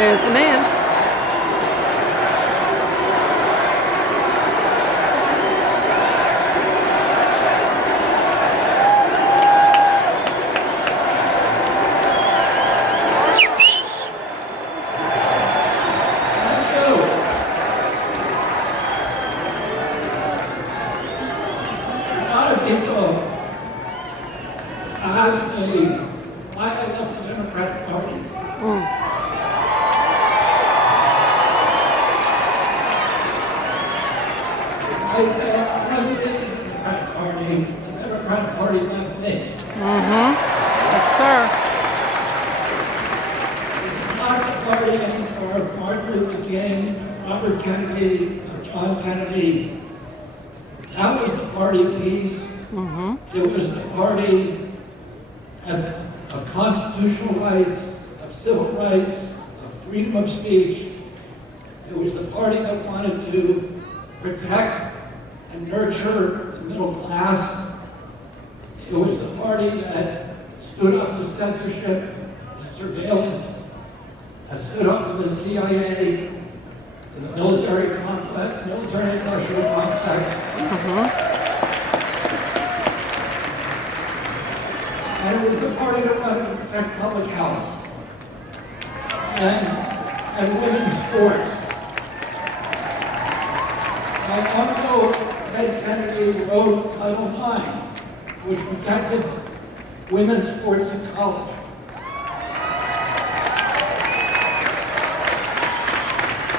There's the man. Asked me why I left the Democratic Party. I said, I'm in the Democratic Party. The Democratic Party left me. Yes, sir. It's not the party anymore of Martin Luther King, Robert Kennedy, or John Kennedy. That was the party of peace. It was the party of constitutional rights, of civil rights, of freedom of speech. It was the party that wanted to protect and nurture the middle class. It was the party that stood up to censorship, surveillance, that stood up to the CIA, the military complex, military-industrial complex. And it was the party that wanted to protect public health and women's sports. Now, although Ted Kennedy wrote Title IX, which protected women's sports in college,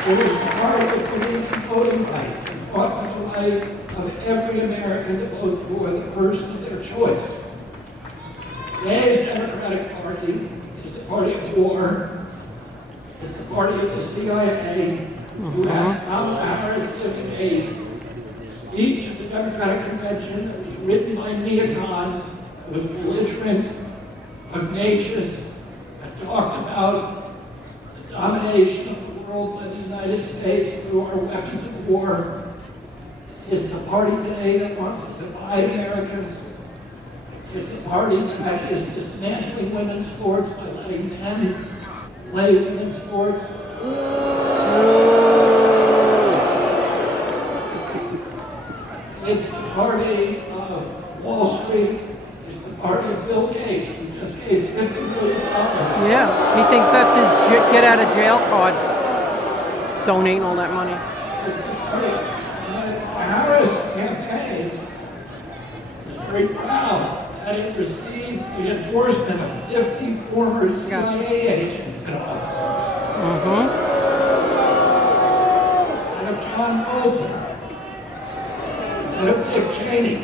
it was the party that believed in voting rights and fought for the right of every American to vote for the person of their choice. Today's Democratic Party is the party of war, is the party of the CIA, who had Kamala Harris giving a speech at the Democratic Convention that was written by neocons, that was belligerent, pugnacious, that talked about the domination of the world by the United States through our weapons of war. Is the party today that wants to divide Americans. It's the party that is dismantling women's sports by letting men play women's sports. It's the party of Wall Street. It's the party of Bill Gates, who just gave $50 million. Yeah, he thinks that's his get out of jail card. Donating all that money. It's the party. And the Harris campaign is very proud that it received the endorsement of 50 former CIA agents and officers. And of John Bolton. And of Dick Cheney.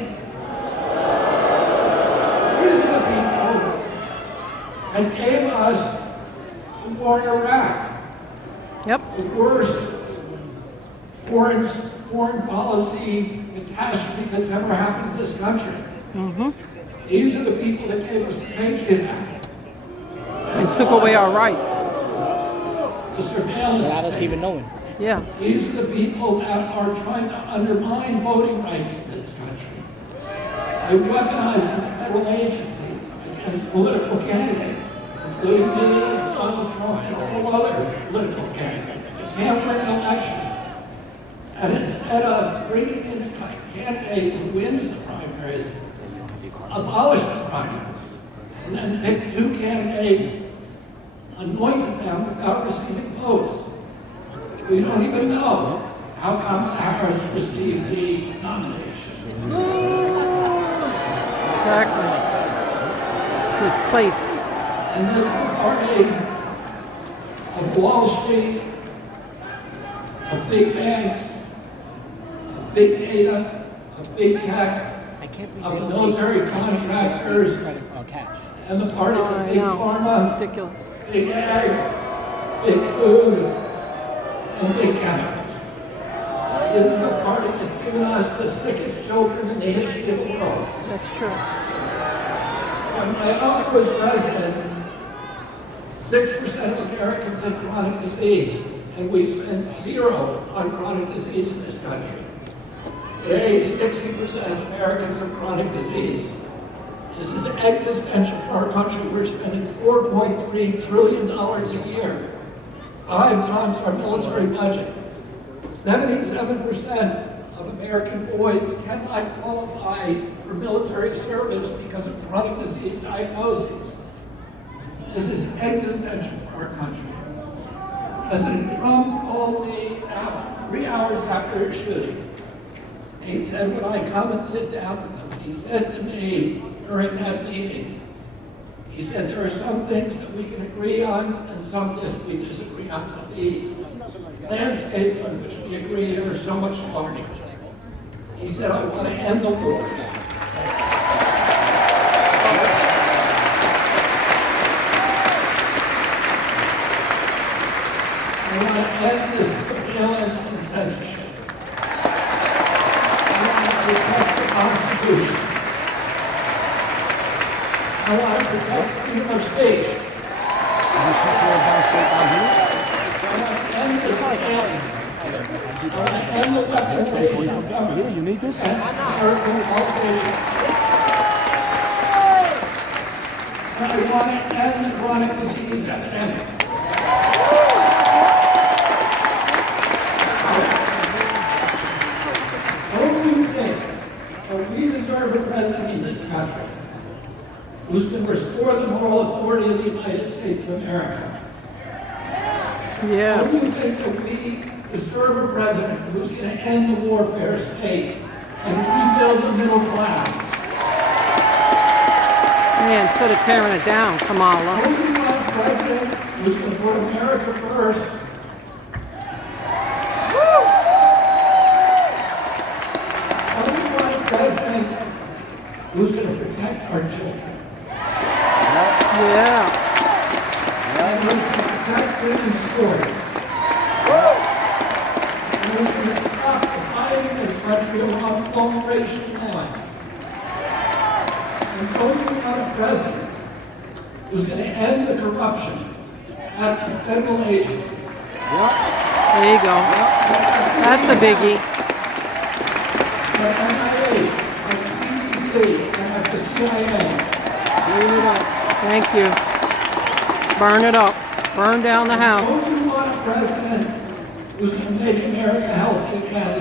These are the people that gave us the war in Iraq. Yep. The worst foreign policy catastrophe that's ever happened to this country. These are the people that gave us the Patriot Act. And took away our rights. The surveillance Without us even knowing. Yeah. These are the people that are trying to undermine voting rights in this country. They're weaponizing the federal agencies against political candidates, including me, Donald Trump, and all other political candidates. You can't win an election. And instead of bringing in a candidate who wins the primaries, abolish the primaries, and then pick two candidates, anointed them without receiving votes. We don't even know how Kamala Harris received the nomination. Exactly. She was placed. And this is the party of Wall Street, of big banks, of big data, of big tech, of military contractors, and the parties of big pharma, Ridiculous. big ag, big food, and big chemicals. This is the party that's given us the sickest children in the history of the world. That's true. When my uncle was president, 6% of Americans had chronic disease, and we spent 0 on chronic disease in this country. Today, 60% of Americans have chronic disease. This is existential for our country. We're spending $4.3 trillion a year. 5 times our military budget. 77% of American boys cannot qualify for military service because of chronic disease diagnoses. This is existential for our country. President Trump called me 3 hours after his shooting. He said, when I come and sit down with him, he said to me during that meeting, he said, there are some things that we can agree on and some we disagree on, but the landscapes on which we agree are so much larger. He said, I want to end the wars. I want to end this surveillance and censorship. I want to protect the Constitution. I want to protect freedom of speech. I want to end the surveillance. I want to end the weaponization of government against American politicians. And I want to end the chronic disease epidemic. We deserve a president in this country who's going to restore the moral authority of the United States of America. Yeah. Don't you think that we deserve a president who's going to end the warfare state and rebuild the middle class? Man, instead of tearing it down, Kamala. Don't you want a president who's going to put America first? President who's going to protect our children. Yeah. And who's going to protect women's sports. And who's going to stop the fight in this country along racial lines. And don't you want a president who's going to end the corruption at the federal agencies? There you go. That's a biggie. At NIH, at the CDC, and at the CIA. Thank you. Burn it up. Burn down the house. Don't you want a president who's going to make America healthy again?